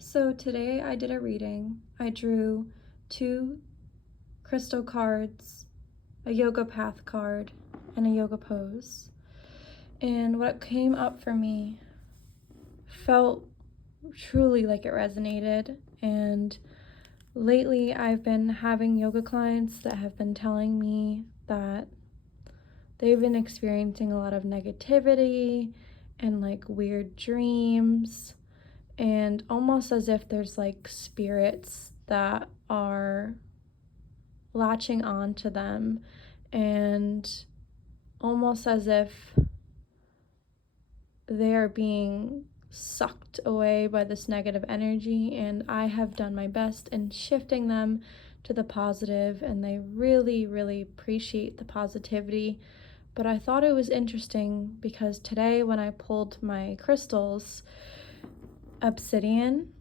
So today I did a reading. I drew two crystal cards, a yoga path card, and a yoga pose. And what came up for me felt truly like it resonated. And lately I've been having yoga clients that have been telling me that they've been experiencing a lot of negativity and like weird dreams, and almost as if there's like spirits that are latching on to them, and almost as if they are being sucked away by this negative energy. And I have done my best in shifting them to the positive, and they really, really appreciate the positivity. But I thought it was interesting because today, when I pulled my crystals, obsidian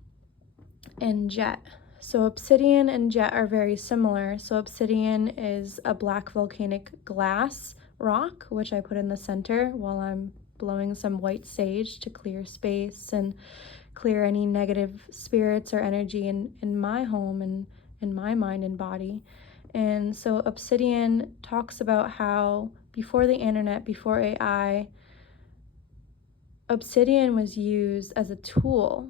and jet. So obsidian and jet are very similar. So obsidian is a black volcanic glass rock, which I put in the center while I'm blowing some white sage to clear space and clear any negative spirits or energy in my home and in my mind and body. And so obsidian talks about how before the internet, before AI, obsidian was used as a tool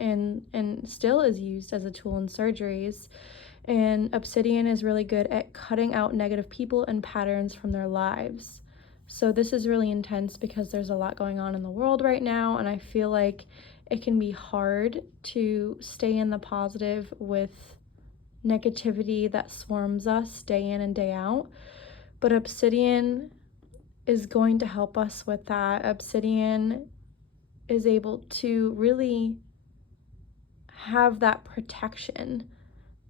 and still is used as a tool in surgeries. And obsidian is really good at cutting out negative people and patterns from their lives. So this is really intense because there's a lot going on in the world right now, and I feel like it can be hard to stay in the positive with negativity that swarms us day in and day out. But obsidian is going to help us with that. Obsidian is able to really have that protection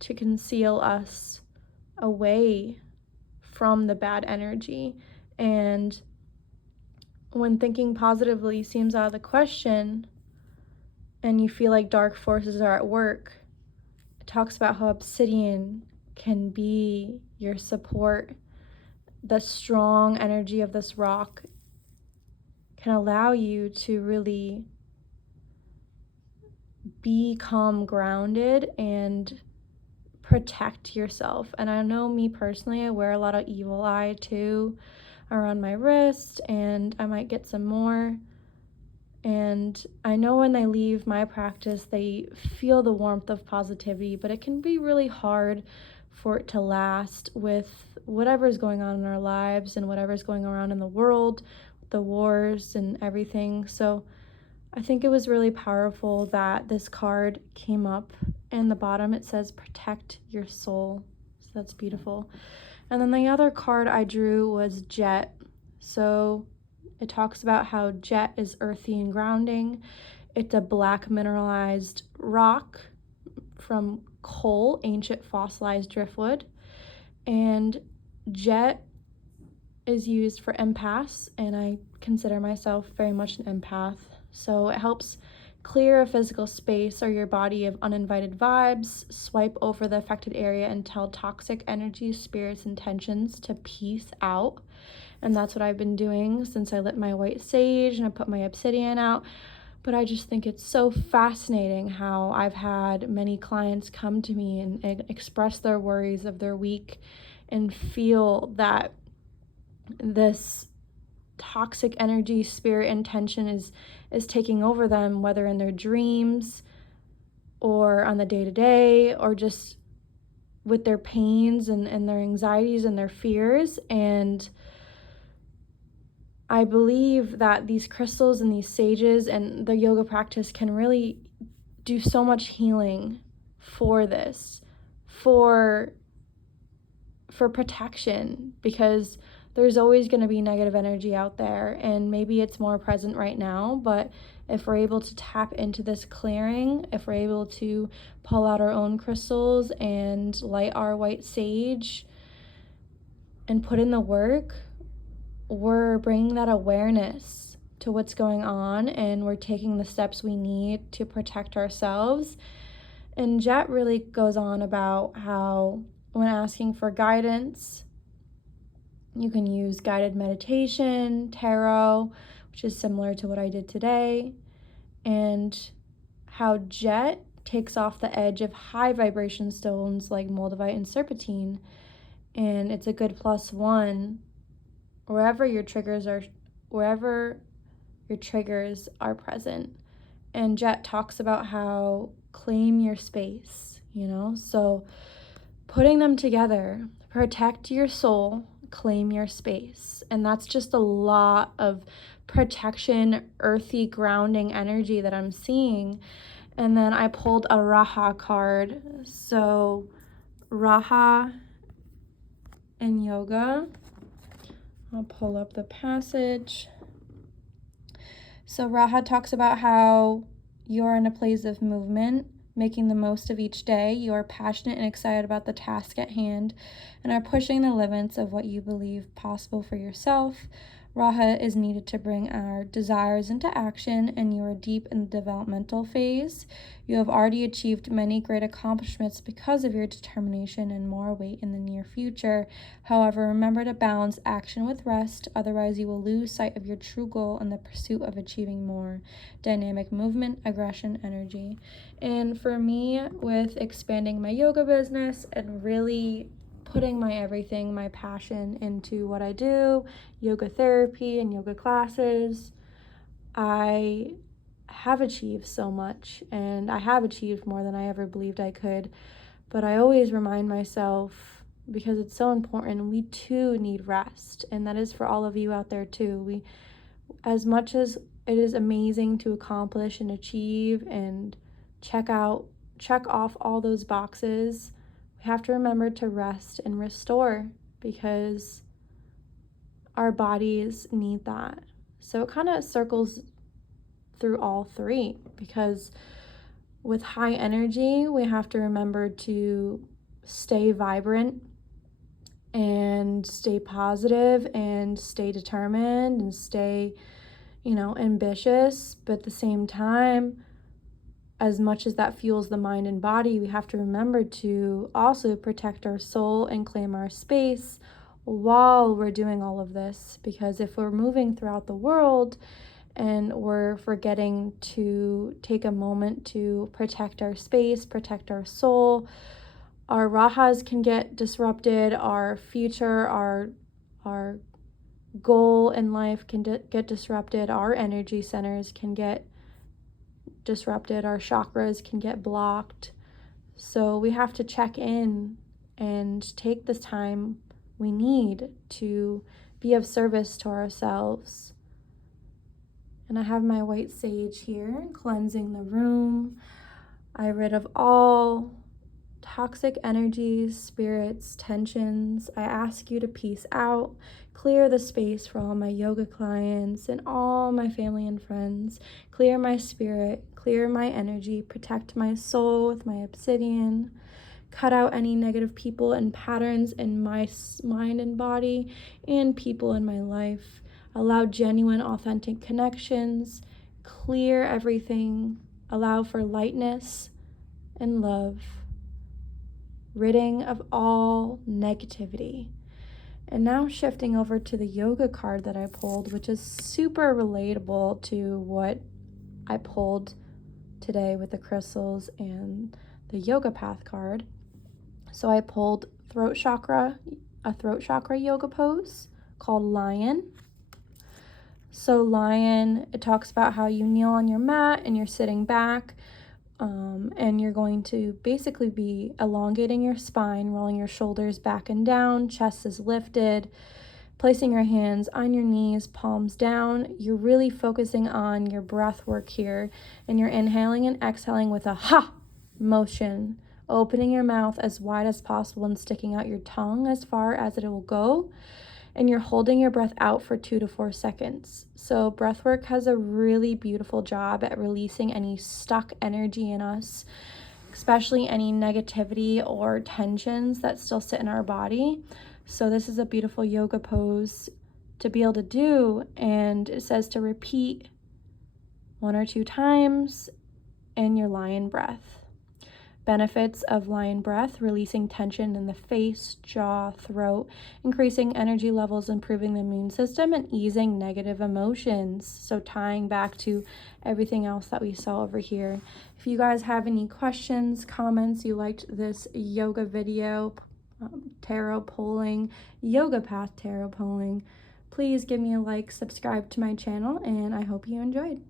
to conceal us away from the bad energy. And when thinking positively seems out of the question and you feel like dark forces are at work, it talks about how obsidian can be your support. The strong energy of this rock can allow you to really become grounded and protect yourself. And I know me personally, I wear a lot of evil eye too around my wrist, and I might get some more. And I know when they leave my practice, they feel the warmth of positivity, but it can be really hard for it to last with whatever's going on in our lives and whatever's going around in the world, the wars and everything. So I think it was really powerful that this card came up. And the bottom it says protect your soul. So that's beautiful. And then the other card I drew was jet. So it talks about how jet is earthy and grounding. It's a black mineralized rock from coal, ancient fossilized driftwood. And jet is used for empaths, and I consider myself very much an empath. So it helps clear a physical space or your body of uninvited vibes, swipe over the affected area and tell toxic energies, spirits, and tensions to peace out. And that's what I've been doing since I lit my white sage and I put my obsidian out. But I just think it's so fascinating how I've had many clients come to me and express their worries of their week and feel that this toxic energy, spirit, and tension is taking over them, whether in their dreams or on the day-to-day or just with their pains and their anxieties and their fears. And I believe that these crystals and these sages and the yoga practice can really do so much healing for this, for protection, because there's always going to be negative energy out there, and maybe it's more present right now. But if we're able to tap into this clearing, if we're able to pull out our own crystals and light our white sage and put in the work, we're bringing that awareness to what's going on, and we're taking the steps we need to protect ourselves. And Jet really goes on about how when asking for guidance, you can use guided meditation, tarot, which is similar to what I did today, and how jet takes off the edge of high vibration stones like moldavite and serpentine, and it's a good +1 wherever your triggers are present. And Jet talks about how claim your space, so putting them together, protect your soul, claim your space. And that's just a lot of protection, earthy, grounding energy that I'm seeing. And then I pulled a Raha card. So Raha in yoga, I'll pull up the passage. So Raha talks about how you're in a place of movement, making the most of each day. You are passionate and excited about the task at hand and are pushing the limits of what you believe possible for yourself. Raha is needed to bring our desires into action, and you are deep in the developmental phase. You have already achieved many great accomplishments because of your determination, and more await in the near future. However, remember to balance action with rest, otherwise you will lose sight of your true goal in the pursuit of achieving more. Dynamic movement, aggression, energy. And for me, with expanding my yoga business and really putting my everything, my passion into what I do, yoga therapy and yoga classes, I have achieved so much, and I have achieved more than I ever believed I could. But I always remind myself, because it's so important, we too need rest, and that is for all of you out there too. As much as it is amazing to accomplish and achieve and check off all those boxes, we have to remember to rest and restore, because our bodies need that. So it kind of circles through all three, because with high energy, we have to remember to stay vibrant and stay positive and stay determined and stay, ambitious. But at the same time, as much as that fuels the mind and body, we have to remember to also protect our soul and claim our space while we're doing all of this. Because if we're moving throughout the world and we're forgetting to take a moment to protect our space, protect our soul, our rahas can get disrupted, our future, our goal in life can get disrupted, our energy centers can get disrupted, our chakras can get blocked. So we have to check in and take the time we need to be of service to ourselves. And I have my white sage here, cleansing the room. I rid of all toxic energies, spirits, tensions. I ask you to peace out, clear the space for all my yoga clients and all my family and friends. Clear my spirit, clear my energy, protect my soul with my obsidian. Cut out any negative people and patterns in my mind and body and people in my life. Allow genuine, authentic connections. Clear everything. Allow for lightness and love. Ridding of all negativity. And now shifting over to the yoga card that I pulled, which is super relatable to what I pulled today with the crystals and the yoga path card. So I pulled a throat chakra yoga pose called Lion. So Lion, it talks about how you kneel on your mat and you're sitting back, and you're going to basically be elongating your spine, rolling your shoulders back and down, chest is lifted, placing your hands on your knees, palms down. You're really focusing on your breath work here, and you're inhaling and exhaling with a ha motion, opening your mouth as wide as possible and sticking out your tongue as far as it will go. And you're holding your breath out for 2 to 4 seconds. So breathwork has a really beautiful job at releasing any stuck energy in us, especially any negativity or tensions that still sit in our body. So this is a beautiful yoga pose to be able to do, and it says to repeat 1 or 2 times in your lion breath. Benefits of lion breath: releasing tension in the face, jaw, throat, increasing energy levels, improving the immune system, and easing negative emotions. So tying back to everything else that we saw over here. If you guys have any questions, comments, you liked this yoga video, tarot pulling, yoga path tarot pulling, please give me a like, subscribe to my channel, and I hope you enjoyed.